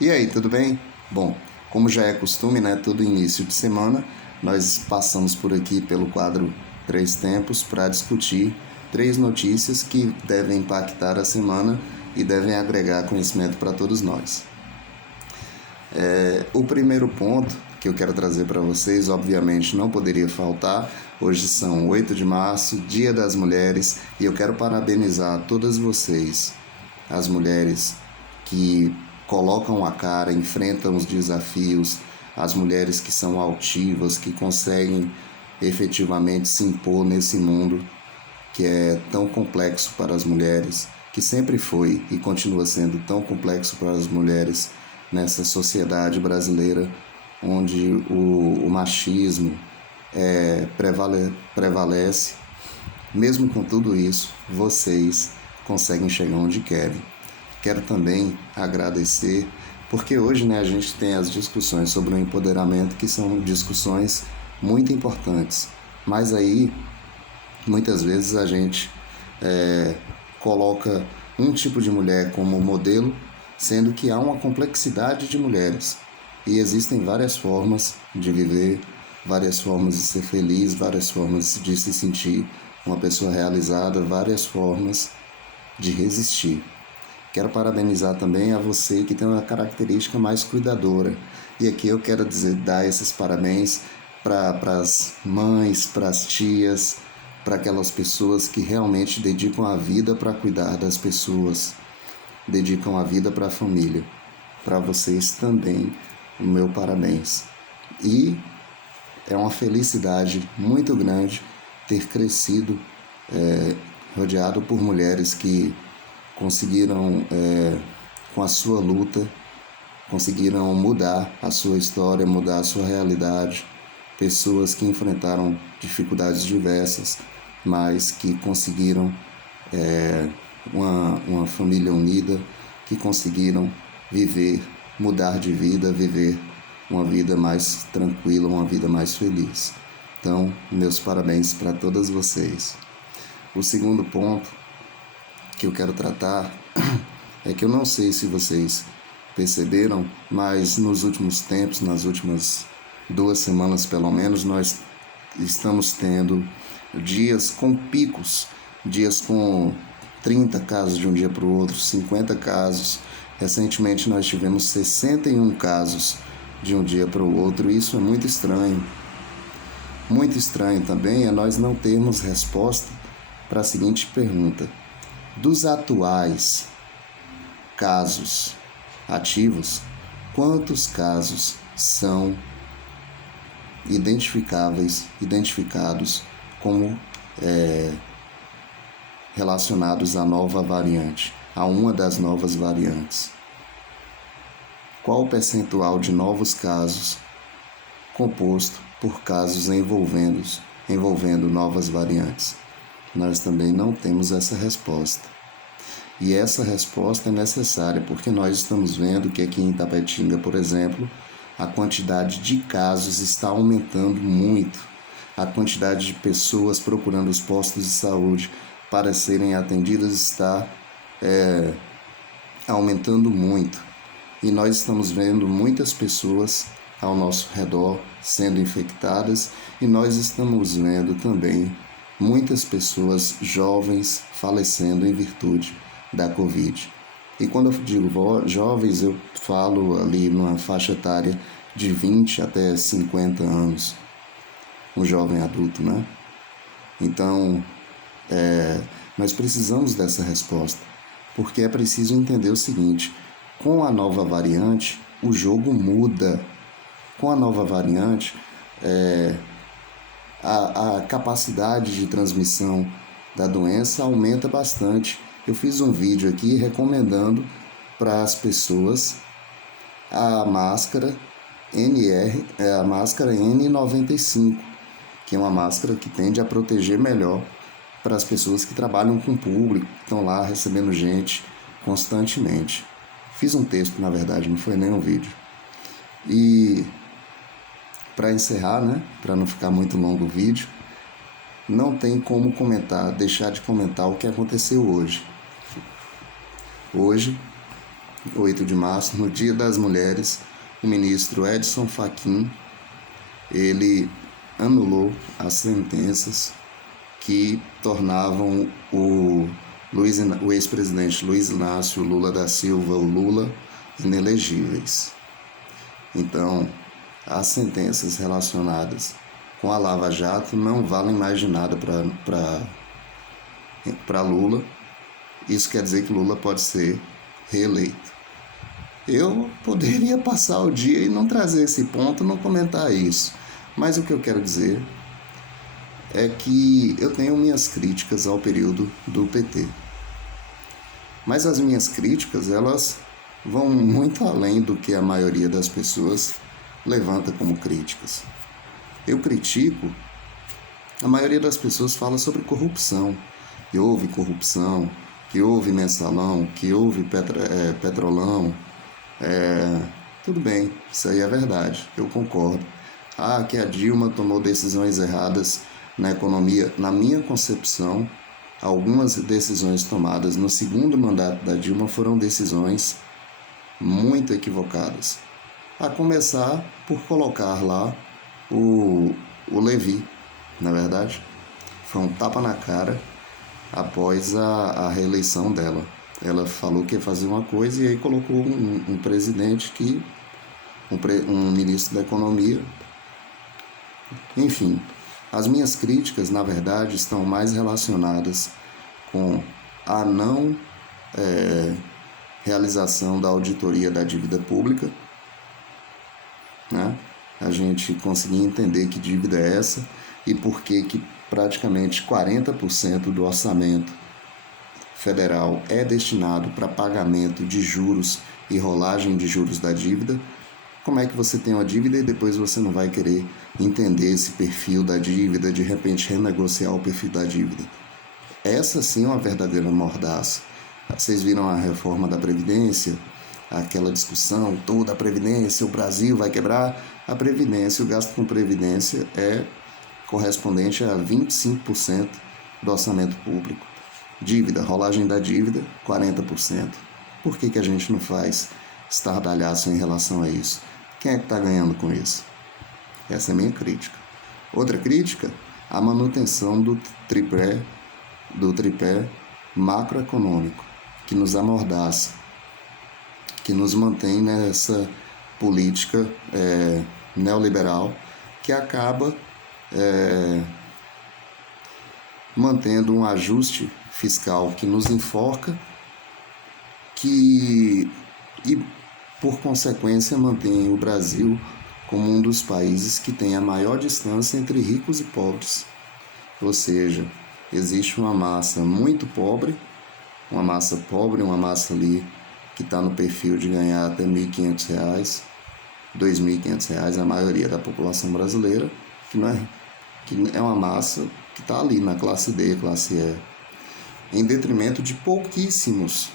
E aí, tudo bem? Bom, como já é costume, né, todo início de semana, nós passamos por aqui pelo quadro Três Tempos para discutir três notícias que devem impactar a semana e devem agregar conhecimento para todos nós. O primeiro ponto que eu quero trazer para vocês, obviamente não poderia faltar. Hoje são 8 de março, Dia das Mulheres, e eu quero parabenizar todas vocês, as mulheres que colocam a cara, enfrentam os desafios, as mulheres que são altivas, que conseguem efetivamente se impor nesse mundo que é tão complexo para as mulheres, que sempre foi e continua sendo tão complexo para as mulheres nessa sociedade brasileira, onde o machismo prevalece. Mesmo com tudo isso, vocês conseguem chegar onde querem. Quero também agradecer, porque hoje a gente tem as discussões sobre o empoderamento, que são discussões muito importantes, mas aí muitas vezes a gente coloca um tipo de mulher como modelo, sendo que há uma complexidade de mulheres e existem várias formas de viver, várias formas de ser feliz, várias formas de se sentir uma pessoa realizada, várias formas de resistir. Quero parabenizar também a você que tem uma característica mais cuidadora. E aqui eu quero dar esses parabéns para as mães, para as tias, para aquelas pessoas que realmente dedicam a vida para cuidar das pessoas, dedicam a vida para a família. Para vocês também, o meu parabéns. E é uma felicidade muito grande ter crescido rodeado por mulheres que conseguiram, com a sua luta, conseguiram mudar a sua história, mudar a sua realidade. Pessoas que enfrentaram dificuldades diversas, mas que conseguiram uma família unida, que conseguiram viver, mudar de vida, viver uma vida mais tranquila, uma vida mais feliz. Então, meus parabéns para todas vocês. O segundo ponto que eu quero tratar é que eu não sei se vocês perceberam, mas nos últimos tempos, nas últimas 2 semanas pelo menos, nós estamos tendo dias com picos, dias com 30 casos de um dia para o outro, 50 casos. Recentemente nós tivemos 61 casos de um dia para o outro, e isso é muito estranho. Muito estranho também é nós não termos resposta para a seguinte pergunta: dos atuais casos ativos, quantos casos são identificados como relacionados à nova variante, a uma das novas variantes? Qual o percentual de novos casos composto por casos envolvendo novas variantes? Nós também não temos essa resposta. E essa resposta é necessária porque nós estamos vendo que aqui em Itapetinga, por exemplo, a quantidade de casos está aumentando muito. A quantidade de pessoas procurando os postos de saúde para serem atendidas está aumentando muito. E nós estamos vendo muitas pessoas ao nosso redor sendo infectadas, e nós estamos vendo também muitas pessoas jovens falecendo em virtude da Covid. E quando eu digo jovens, eu falo ali numa faixa etária de 20 até 50 anos, um jovem adulto, né? Então, nós precisamos dessa resposta, porque é preciso entender o seguinte: com a nova variante, o jogo muda. Com a nova variante, a capacidade de transmissão da doença aumenta bastante. Eu fiz um vídeo aqui recomendando para as pessoas a máscara a máscara N95, que é uma máscara que tende a proteger melhor para as pessoas que trabalham com o público, que estão lá recebendo gente constantemente. Fiz um texto, na verdade, não foi nem um vídeo. E para encerrar, para não ficar muito longo o vídeo, não tem como deixar de comentar o que aconteceu hoje. Hoje, 8 de março, no Dia das Mulheres, o ministro Edson Fachin, ele anulou as sentenças que tornavam o ex-presidente Luiz Inácio Lula da Silva, o Lula, inelegíveis. Então, as sentenças relacionadas com a Lava Jato não valem mais de nada para Lula. Isso quer dizer que Lula pode ser reeleito. Eu poderia passar o dia e não trazer esse ponto, não comentar isso. Mas o que eu quero dizer é que eu tenho minhas críticas ao período do PT. Mas as minhas críticas, elas vão muito além do que a maioria das pessoas levanta como críticas. Eu critico, a maioria das pessoas fala sobre corrupção, que houve corrupção, que houve mensalão, que houve petrolão. Tudo bem, isso aí é verdade, eu concordo. Que a Dilma tomou decisões erradas na economia. Na minha concepção, algumas decisões tomadas no segundo mandato da Dilma foram decisões muito equivocadas. A começar por colocar lá o Levi, na verdade. Foi um tapa na cara após a reeleição dela. Ela falou que ia fazer uma coisa e aí colocou um presidente um ministro da economia. Enfim, as minhas críticas, na verdade, estão mais relacionadas com a não realização da auditoria da dívida pública, né? A gente conseguir entender que dívida é essa e por que praticamente 40% do orçamento federal é destinado para pagamento de juros e rolagem de juros da dívida. Como é que você tem uma dívida e depois você não vai querer entender esse perfil da dívida, de repente renegociar o perfil da dívida? Essa sim é uma verdadeira mordaça. Vocês viram a reforma da Previdência? Aquela discussão toda, a Previdência, o Brasil vai quebrar. A Previdência, o gasto com Previdência é correspondente a 25% do orçamento público. Dívida, rolagem da dívida, 40%. Por que a gente não faz estardalhaço em relação a isso? Quem é que está ganhando com isso? Essa é a minha crítica. Outra crítica, a manutenção do tripé macroeconômico, que nos amordaça, que nos mantém nessa política neoliberal, que acaba mantendo um ajuste fiscal que nos enforca, e por consequência mantém o Brasil como um dos países que tem a maior distância entre ricos e pobres. Ou seja, existe uma massa muito pobre, uma massa ali que está no perfil de ganhar até R$ 1.500, R$ 2.500, a maioria da população brasileira, que é uma massa que está ali na classe D, classe E, em detrimento de pouquíssimos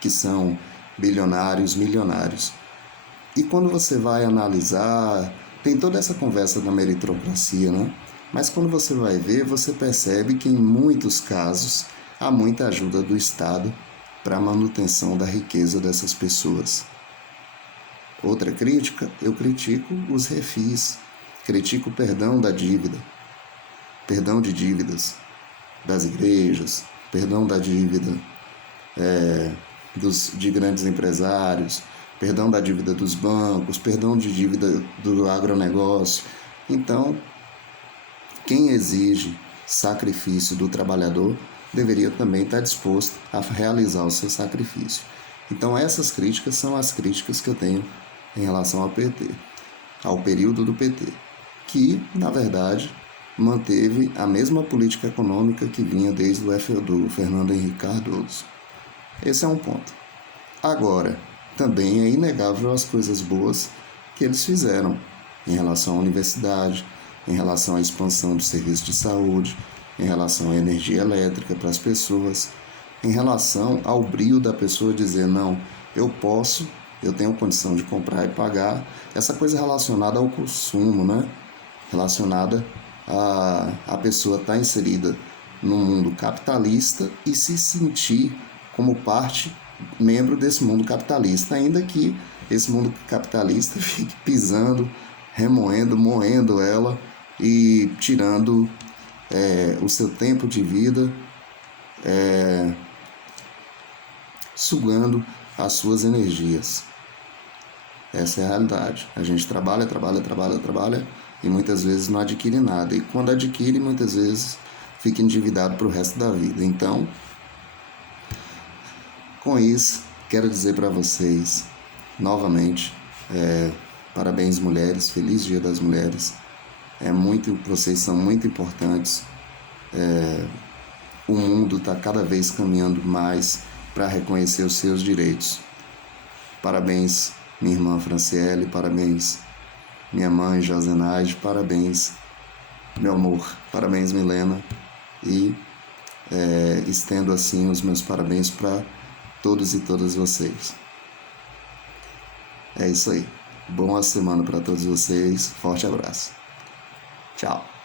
que são bilionários, milionários. E quando você vai analisar, tem toda essa conversa da meritocracia, né? Mas quando você vai ver, você percebe que em muitos casos há muita ajuda do Estado para a manutenção da riqueza dessas pessoas. Outra crítica, eu critico os refis, critico o perdão da dívida, perdão de dívidas das igrejas, perdão da dívida de grandes empresários, perdão da dívida dos bancos, perdão de dívida do agronegócio. Então, quem exige sacrifício do trabalhador deveria também estar disposto a realizar o seu sacrifício. Então, essas críticas são as críticas que eu tenho em relação ao PT, ao período do PT, que, na verdade, manteve a mesma política econômica que vinha desde do Fernando Henrique Cardoso. Esse é um ponto. Agora, também é inegável as coisas boas que eles fizeram em relação à universidade, em relação à expansão do serviço de saúde, em relação à energia elétrica para as pessoas, em relação ao brio da pessoa dizer, não, eu tenho condição de comprar e pagar, essa coisa relacionada ao consumo, né? Relacionada a pessoa estar inserida no mundo capitalista e se sentir como parte membro desse mundo capitalista, ainda que esse mundo capitalista fique pisando, remoendo, moendo ela e tirando o seu tempo de vida, sugando as suas energias. Essa é a realidade. A gente trabalha e muitas vezes não adquire nada. E quando adquire, muitas vezes fica endividado para o resto da vida. Então, com isso, quero dizer para vocês, novamente, parabéns mulheres, feliz Dia das Mulheres. Vocês são muito importantes. O mundo está cada vez caminhando mais para reconhecer os seus direitos. Parabéns, minha irmã Franciele, parabéns, minha mãe Josenaide, parabéns, meu amor, parabéns, Milena, e estendo assim os meus parabéns para todos e todas vocês. É isso aí. Boa semana para todos vocês. Forte abraço. Tchau.